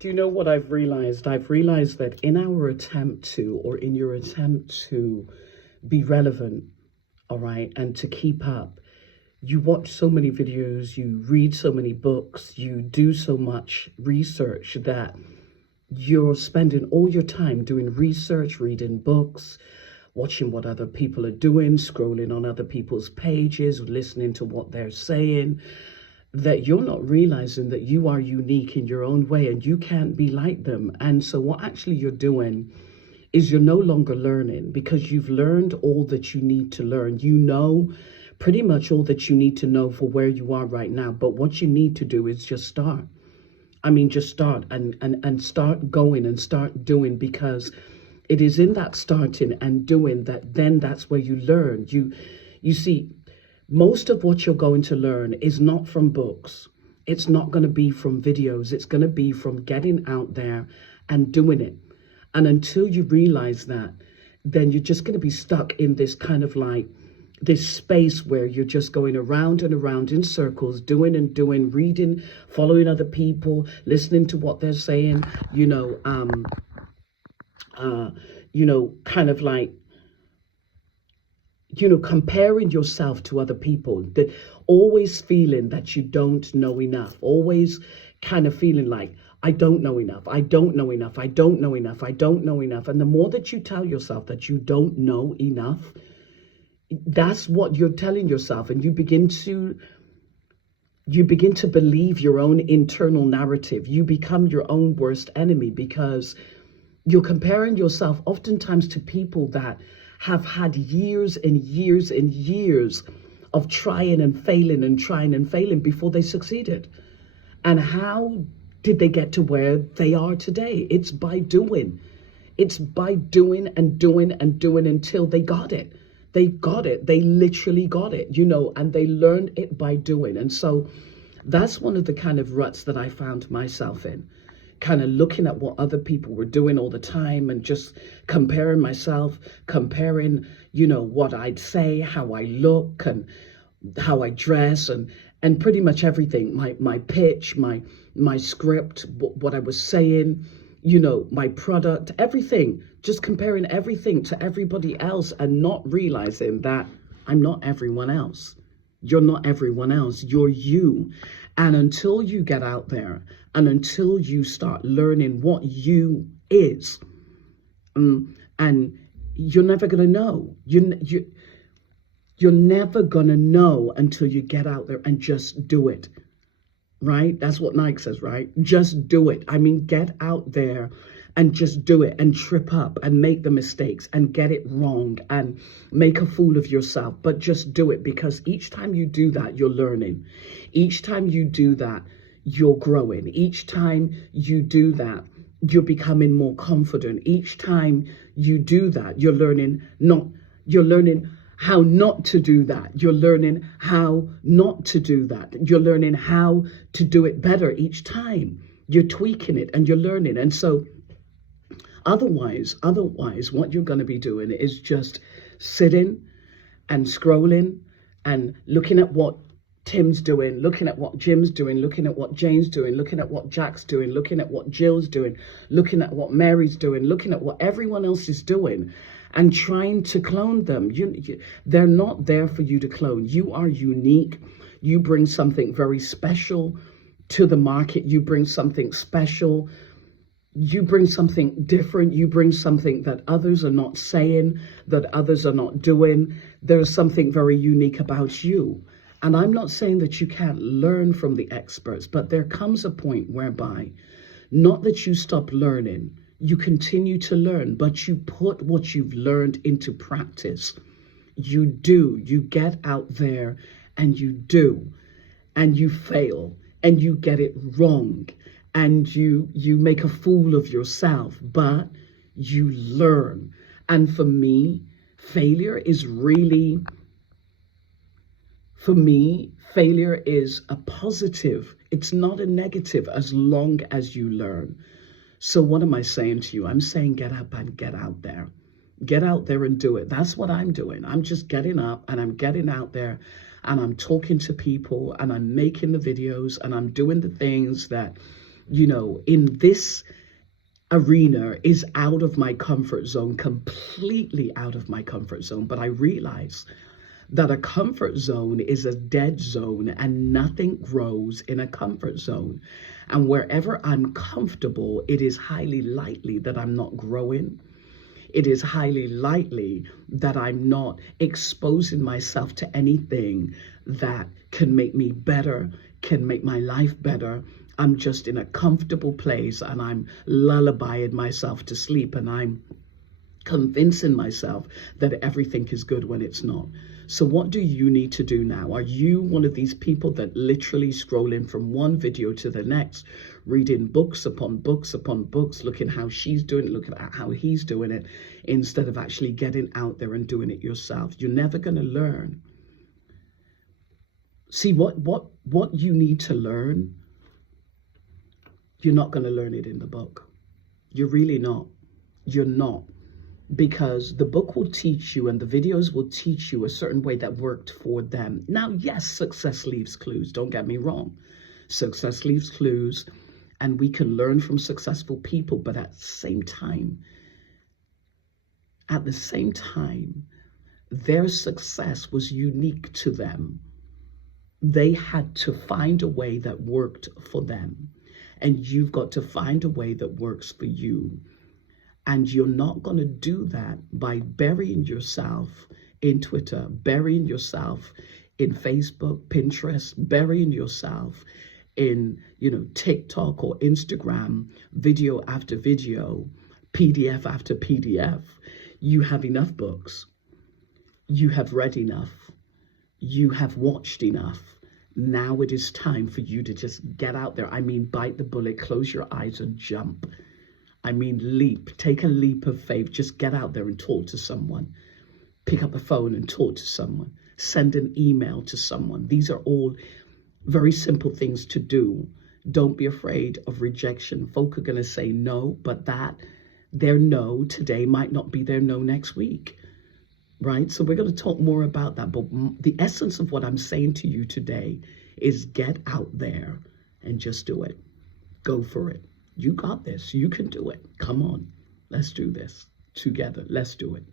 Do you know what I've realized? I've realized that in our attempt to, or in your attempt to be relevant, all right, and to keep up, you watch so many videos, you read so many books, you do so much research that you're spending all your time doing research, reading books, watching what other people are doing, scrolling on other people's pages, listening to what they're saying, that you're not realizing that you are unique in your own way and you can't be like them. And so what actually you're doing is you're no longer learning, because you've learned all that you need to learn. You know pretty much all that you need to know for where you are right now. But what you need to do is just start. I mean, just start and start going and start doing, because it is in that starting and doing that then that's where you learn. You see, most of what you're going to learn is not from books. It's not going to be from videos. It's going to be from getting out there and doing it. And until you realize that, then you're just going to be stuck in this kind of like this space where you're just going around and around in circles, doing and doing, reading, following other people, listening to what they're saying, kind of like, comparing yourself to other people, that always feeling that you don't know enough, always kind of feeling like, I don't know enough, I don't know enough, I don't know enough, I don't know enough. And the more that you tell yourself that you don't know enough, that's what you're telling yourself. And you begin to believe your own internal narrative. You become your own worst enemy, because you're comparing yourself oftentimes to people that have had years and years and years of trying and failing before they succeeded. And how did they get to where they are today? It's by doing. It's by doing and doing and doing until they got it. They got it. They literally got it, and they learned it by doing. And so that's one of the kind of ruts that I found myself in. Kind of looking at what other people were doing all the time and just comparing myself, comparing, what I'd say, how I look and how I dress and pretty much everything, my pitch, my script, what I was saying, my product, everything, just comparing everything to everybody else and not realizing that I'm not everyone else. You're not everyone else. You're you. And until you get out there and until you start learning what you is, and you're never going to know. You're never going to know until you get out there and just do it. Right? That's what Nike says, right? Just do it. I mean, get out there and just do it and trip up and make the mistakes and get it wrong and make a fool of yourself. But just do it, because each time you do that, you're learning. Each time you do that, you're growing. Each time you do that, you're becoming more confident. Each time you do that, you're learning how not to do that. You're learning how not to do that. You're learning how to do it better each time. You're tweaking it and you're learning. And so otherwise, what you're going to be doing is just sitting and scrolling and looking at what Tim's doing, looking at what Jim's doing, looking at what Jane's doing, looking at what Jack's doing, looking at what Jill's doing, looking at what Mary's doing, looking at what everyone else is doing, and trying to clone them. They're not there for you to clone. You are unique. You bring something very special to the market. You bring something special. You bring something different. You bring something that others are not saying, that others are not doing. There's something very unique about you. And I'm not saying that you can't learn from the experts, but there comes a point whereby, not that you stop learning, you continue to learn, but you put what you've learned into practice. You get out there and you do, and you fail and you get it wrong and you make a fool of yourself, but you learn. And for me, failure is a positive. It's not a negative as long as you learn. So what am I saying to you? I'm saying get up and get out there. Get out there and do it. That's what I'm doing. I'm just getting up and I'm getting out there and I'm talking to people and I'm making the videos and I'm doing the things that in this arena is out of my comfort zone, completely out of my comfort zone. But I realize that a comfort zone is a dead zone and nothing grows in a comfort zone. And wherever I'm comfortable, it is highly likely that I'm not growing. It is highly likely that I'm not exposing myself to anything that can make me better, can make my life better. I'm just in a comfortable place and I'm lullabying myself to sleep, and I'm convincing myself that everything is good when it's not. So what do you need to do now? Are you one of these people that literally scrolling from one video to the next, reading books upon books upon books, looking how she's doing it, looking at how he's doing it, instead of actually getting out there and doing it yourself? You're never going to learn. See, what you need to learn, you're not going to learn it in the book. You're really not. You're not. Because the book will teach you and the videos will teach you a certain way that worked for them. Now, yes, success leaves clues. Don't get me wrong. Success leaves clues, and we can learn from successful people. But at the same time, their success was unique to them. They had to find a way that worked for them. And you've got to find a way that works for you. And you're not going to do that by burying yourself in Twitter, burying yourself in Facebook, Pinterest, burying yourself in, TikTok or Instagram, video after video, PDF after PDF. You have enough books. You have read enough. You have watched enough. Now it is time for you to just get out there. I mean, bite the bullet, close your eyes and jump. I mean, leap, take a leap of faith. Just get out there and talk to someone. Pick up the phone and talk to someone. Send an email to someone. These are all very simple things to do. Don't be afraid of rejection. Folk are going to say no, but their no today might not be their no next week, right? So we're going to talk more about that. But the essence of what I'm saying to you today is get out there and just do it. Go for it. You got this. You can do it. Come on. Let's do this together. Let's do it.